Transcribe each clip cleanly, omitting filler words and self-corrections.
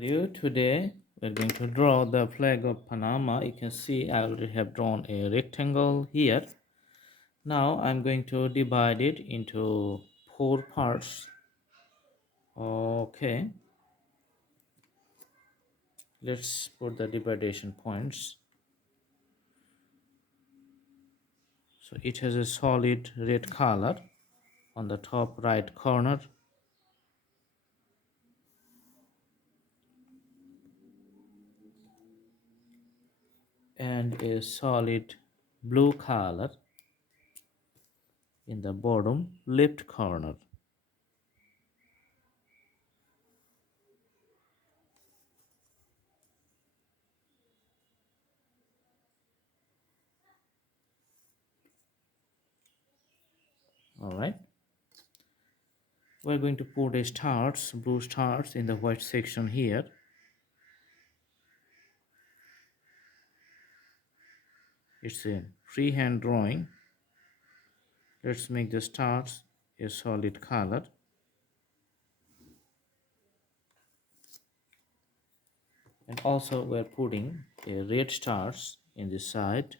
Hello, today we're going to draw the flag of Panama. You can see I already have drawn a rectangle here. Now I'm going to divide it into 4 parts. Okay, let's put the division points. So it has a solid red color on the top right corner, and a solid blue color in the bottom left corner. All right, we're going to put a stars, blue stars in the white section here. It's a freehand drawing. Let's make the stars a solid color. And also we're putting a red stars in the side.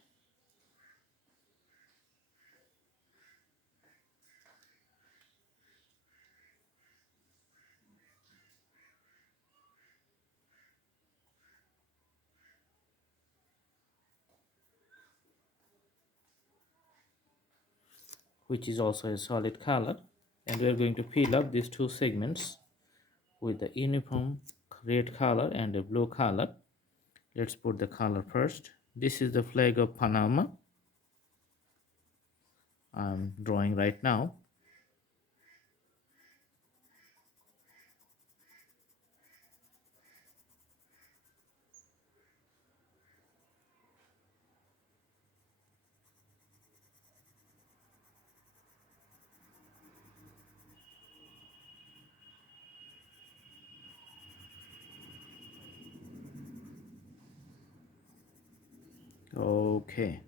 Which is also a solid color. And we're going to fill up these two segments with the uniform red color and a blue color. Let's put the color first. This is the flag of Panama I'm drawing right now. Okay.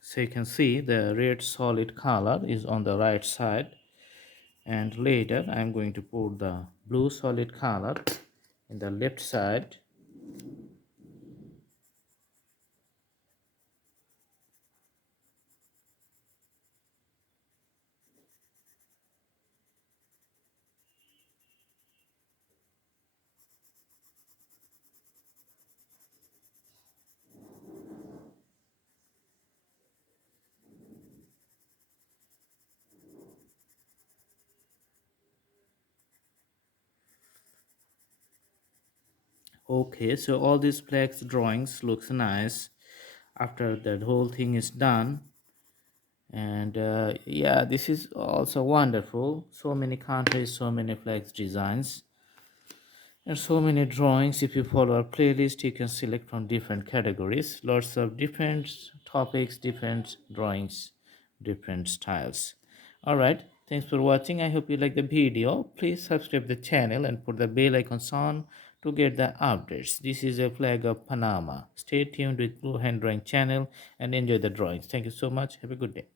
So you can see the red solid color is on the right side, and later I'm going to put the blue solid color in the left side. Okay, so all these flags drawings looks nice after that whole thing is done. And yeah, this is also wonderful. So many countries, so many flags designs, and so many drawings. If you follow our playlist, you can select from different categories. Lots of different topics, different drawings, different styles. All right, thanks for watching. I hope you like the video. Please subscribe the channel and put the bell icons on to get the updates. This is a flag of Panama. Stay tuned with Blue Hand Drawing channel and enjoy the drawings. Thank you so much. Have a good day.